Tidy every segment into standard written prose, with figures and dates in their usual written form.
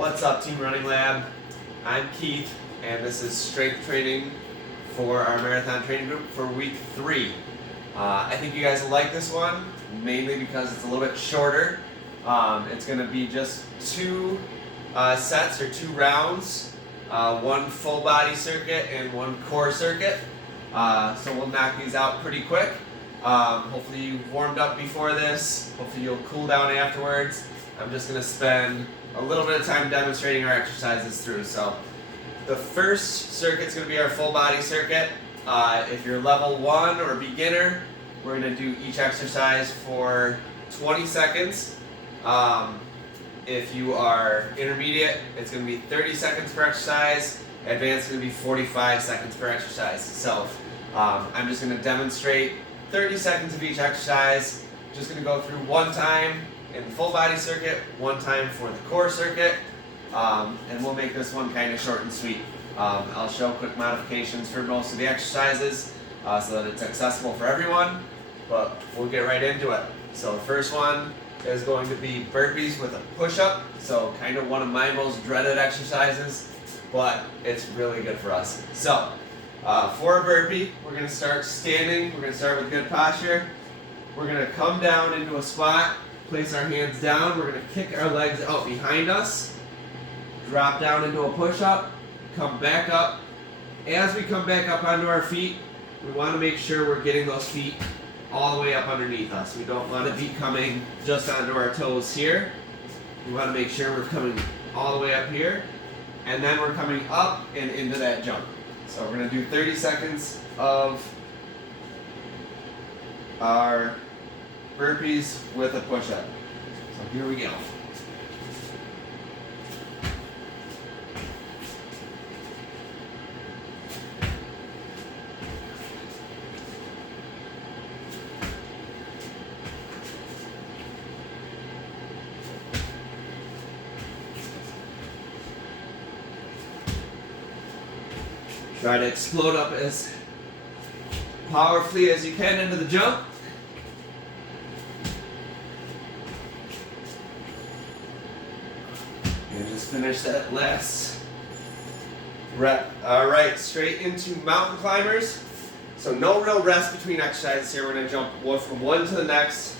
What's up, Team Running Lab? I'm Keith, and this is strength training for our marathon training group for week 3. I think you guys will like this one, mainly because it's a little bit shorter. It's going to be just 2 sets or 2 rounds, 1 full body circuit and 1 core circuit. So we'll knock these out pretty quick. Hopefully you warmed up before this. Hopefully you'll cool down afterwards. I'm just going to spend a little bit of time demonstrating our exercises through. So the first circuit is going to be our full body circuit. If you're level 1 or beginner, we're going to do each exercise for 20 seconds. If you are intermediate, it's going to be 30 seconds per exercise. Advanced is going to be 45 seconds per exercise. So I'm just going to demonstrate 30 seconds of each exercise. Just going to go through 1 time in the full body circuit, 1 time for the core circuit, and we'll make this one kind of short and sweet. I'll show quick modifications for most of the exercises so that it's accessible for everyone, but we'll get right into it. So the first one is going to be burpees with a push-up, so kind of one of my most dreaded exercises, but it's really good for us. So for a burpee, we're going to start standing. We're going to start with good posture. We're going to come down into a squat, place our hands down. We're going to kick our legs out behind us, drop down into a push-up, come back up. As we come back up onto our feet, we want to make sure we're getting those feet all the way up underneath us. We don't want to be coming just onto our toes here. We want to make sure we're coming all the way up here, and then we're coming up and into that jump. So we're going to do 30 seconds of our burpees with a push-up. So here we go. Try to explode up as powerfully as you can into the jump. And just finish that last rep. Alright, straight into mountain climbers. So no real rest between exercises here. We're going to jump from one to the next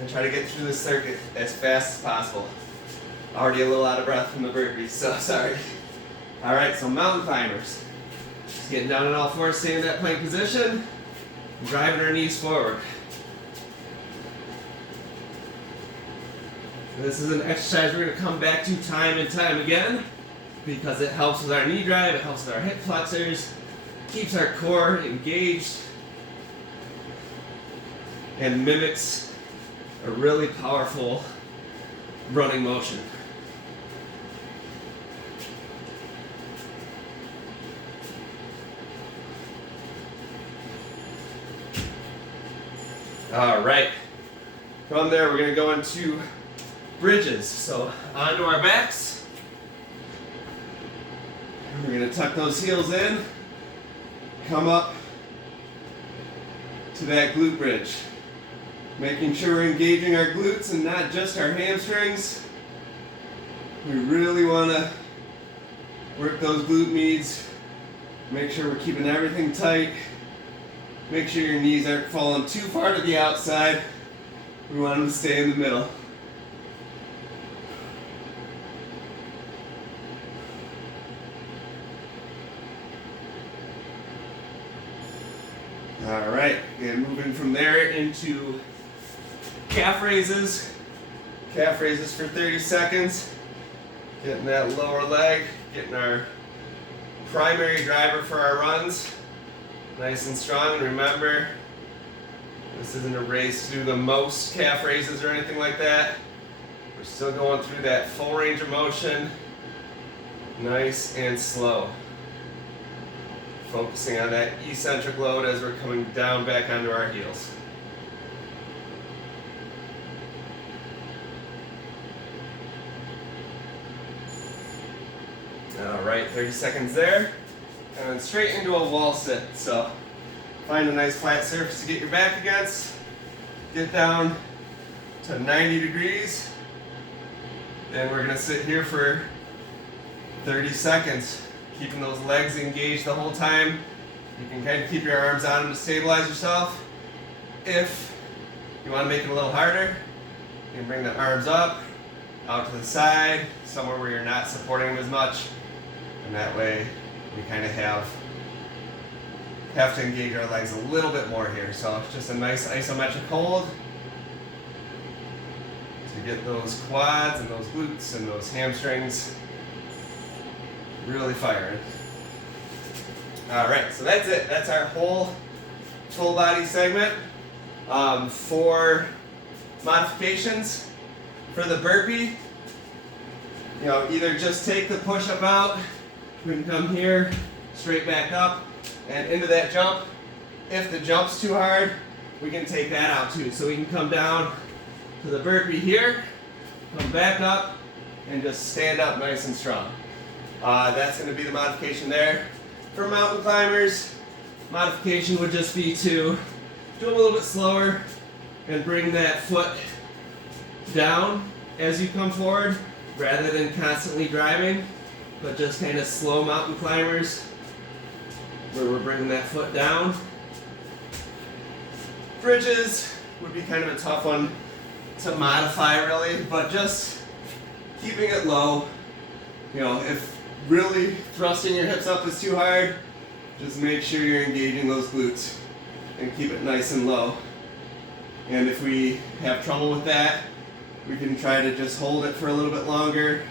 and try to get through this circuit as fast as possible. Already a little out of breath from the burpees, so sorry. Alright, so mountain climbers. Just getting down on all fours, staying in that plank position, driving our knees forward. This is an exercise we're going to come back to time and time again because it helps with our knee drive, it helps with our hip flexors, keeps our core engaged, and mimics a really powerful running motion. Alright, from there we're going to go into bridges. So onto our backs. We're going to tuck those heels in, come up to that glute bridge. Making sure we're engaging our glutes and not just our hamstrings. We really want to work those glute meads. Make sure we're keeping everything tight. Make sure your knees aren't falling too far to the outside. We want them to stay in the middle. Alright, and moving from there into calf raises. Calf raises for 30 seconds. Getting that lower leg, getting our primary driver for our runs nice and strong. And remember, this isn't a race to do the most calf raises or anything like that. We're still going through that full range of motion, nice and slow. Focusing on that eccentric load as we're coming down back onto our heels. Alright, 30 seconds there. And then straight into a wall sit. So find a nice flat surface to get your back against. Get down to 90 degrees. Then we're going to sit here for 30 seconds. Keeping those legs engaged the whole time. You can kind of keep your arms on them to stabilize yourself. If you want to make it a little harder, you can bring the arms up, out to the side, somewhere where you're not supporting them as much. And that way we kind of have to engage our legs a little bit more here. So just a nice isometric hold to get those quads and those glutes and those hamstrings really firing. All right, so that's it. That's our whole full body segment. For modifications, for the burpee, either just take the push-up out. We can come here, straight back up, and into that jump. If the jump's too hard, we can take that out too. So we can come down to the burpee here, come back up, and just stand up nice and strong. That's going to be the modification there. For mountain climbers, modification would just be to do a little bit slower and bring that foot down as you come forward rather than constantly driving, but just kind of slow mountain climbers where we're bringing that foot down. Bridges would be kind of a tough one to modify really, but just keeping it low. If really thrusting your hips up is too hard, just make sure you're engaging those glutes and keep it nice and low. And if we have trouble with that, we can try to just hold it for a little bit longer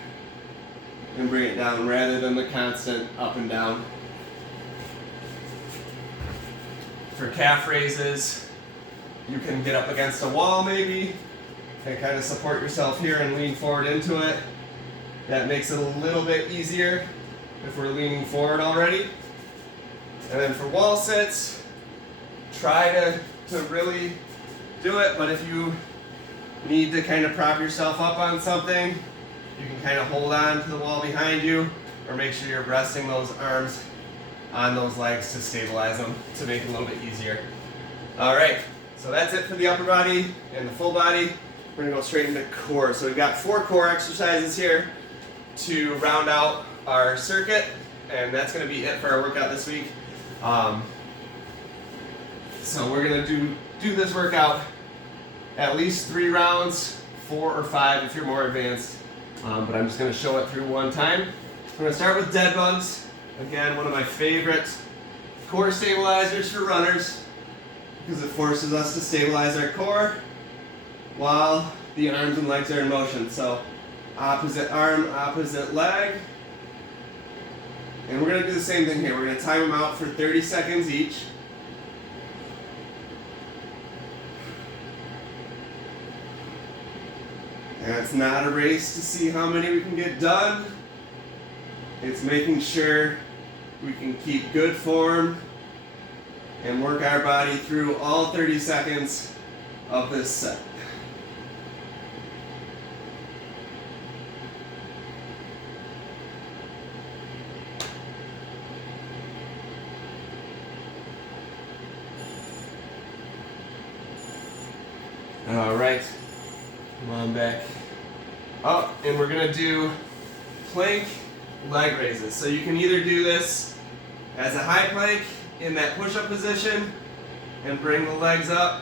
and bring it down rather than the constant up and down. For calf raises, you can get up against a wall maybe and kind of support yourself here and lean forward into it. That makes it a little bit easier if we're leaning forward already. And then for wall sits, try to really do it, but if you need to kind of prop yourself up on something, you can kind of hold on to the wall behind you, or make sure you're resting those arms on those legs to stabilize them to make it a little bit easier. All right, so that's it for the upper body and the full body. We're gonna go straight into core. So we've got 4 core exercises here to round out our circuit, and that's gonna be it for our workout this week. So we're gonna do this workout at least 3 rounds, 4 or 5 if you're more advanced. But I'm just gonna show it through one time. We're gonna start with dead bugs. Again, one of my favorite core stabilizers for runners because it forces us to stabilize our core while the arms and legs are in motion. So opposite arm, opposite leg. And we're gonna do the same thing here. We're gonna time them out for 30 seconds each. And it's not a race to see how many we can get done. It's making sure we can keep good form and work our body through all 30 seconds of this set. All right, come on back up, and we're gonna do plank leg raises. So you can either do this as a high plank in that push-up position and bring the legs up,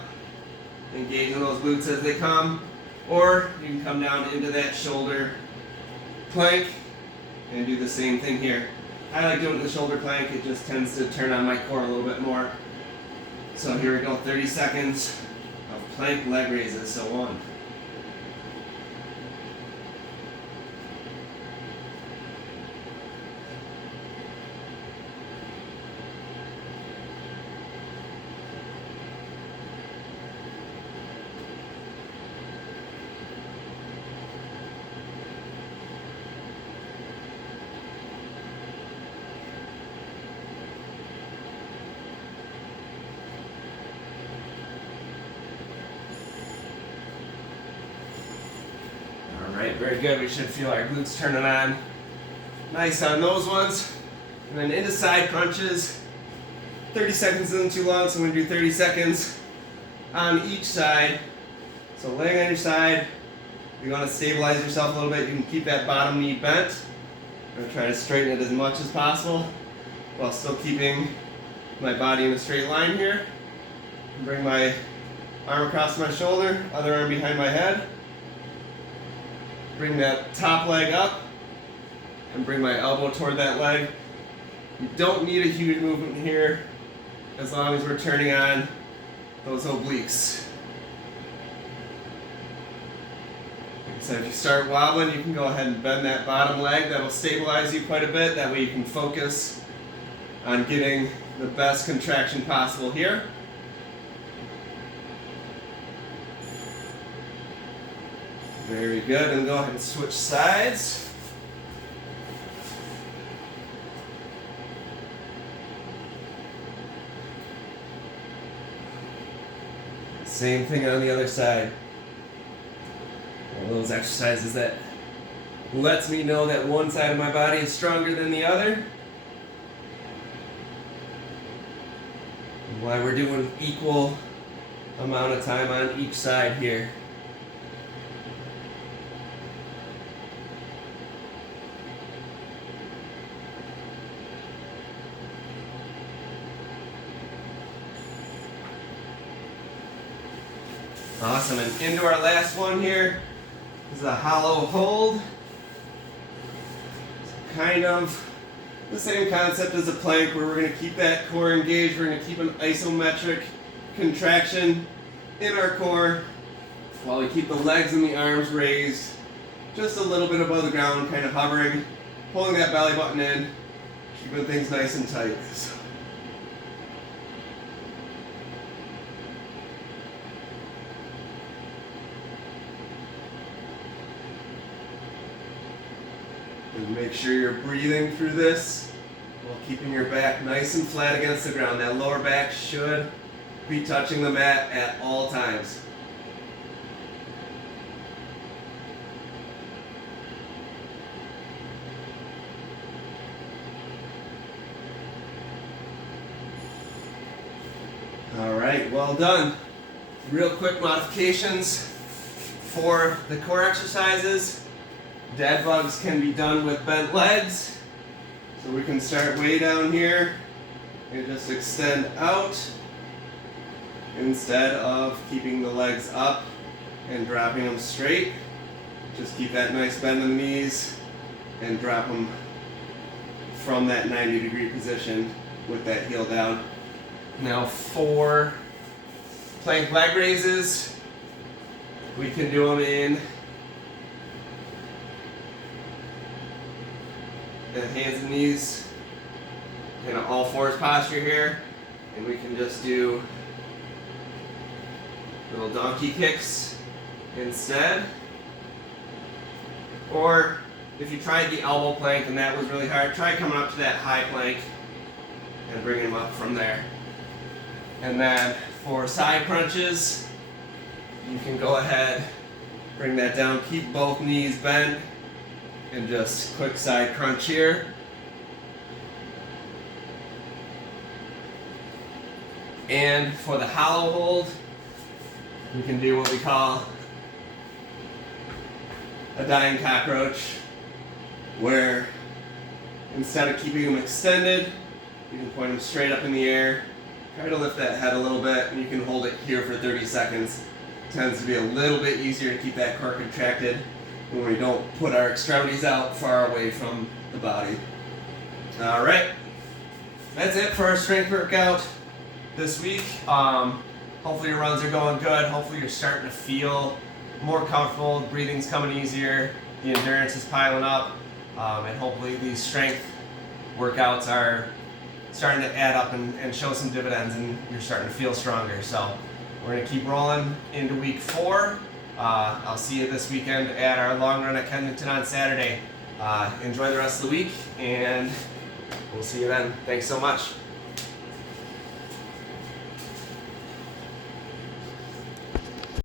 engaging those glutes as they come, or you can come down into that shoulder plank and do the same thing here. I like doing the shoulder plank, it just tends to turn on my core a little bit more. So here we go, 30 seconds of plank leg raises. So 1, 2. Very good. We should feel our glutes turning on. Nice on those ones. And then into side crunches. 30 seconds isn't too long, so I'm going to do 30 seconds on each side. So laying on your side, you want to stabilize yourself a little bit. You can keep that bottom knee bent. I'm gonna try to straighten it as much as possible while still keeping my body in a straight line here. Bring my arm across my shoulder, other arm behind my head. Bring that top leg up and bring my elbow toward that leg. You don't need a huge movement here as long as we're turning on those obliques. So if you start wobbling, you can go ahead and bend that bottom leg. That'll stabilize you quite a bit. That way you can focus on getting the best contraction possible here. Very good, and go ahead and switch sides. Same thing on the other side. One of those exercises that lets me know that one side of my body is stronger than the other. And why we're doing equal amount of time on each side here. Awesome, and into our last one here is a hollow hold. It's kind of the same concept as a plank where we're going to keep that core engaged. We're going to keep an isometric contraction in our core while we keep the legs and the arms raised just a little bit above the ground, kind of hovering, pulling that belly button in, keeping things nice and tight. And make sure you're breathing through this while keeping your back nice and flat against the ground. That lower back should be touching the mat at all times. All right, well done. Real quick modifications for the core exercises. Dead bugs can be done with bent legs. So we can start way down here and just extend out instead of keeping the legs up and dropping them straight. Just keep that nice bend in the knees and drop them from that 90-degree position with that heel down. Now for plank leg raises, we can do them in the hands and knees in an all fours posture here, and we can just do little donkey kicks instead. Or if you tried the elbow plank and that was really hard, try coming up to that high plank and bringing them up from there. And then for side crunches, you can go ahead, bring that down, keep both knees bent, and just quick side crunch here. And for the hollow hold, we can do what we call a dying cockroach, where instead of keeping them extended, you can point them straight up in the air. Try to lift that head a little bit, and you can hold it here for 30 seconds. It tends to be a little bit easier to keep that core contracted when we don't put our extremities out far away from the body. All right, that's it for our strength workout this week. Hopefully your runs are going good. Hopefully you're starting to feel more comfortable, breathing's coming easier, the endurance is piling up, and hopefully these strength workouts are starting to add up and show some dividends, and you're starting to feel stronger. So we're going to keep rolling into week 4. I'll see you this weekend at our long run at Kensington on Saturday. Enjoy the rest of the week, and we'll see you then. Thanks so much.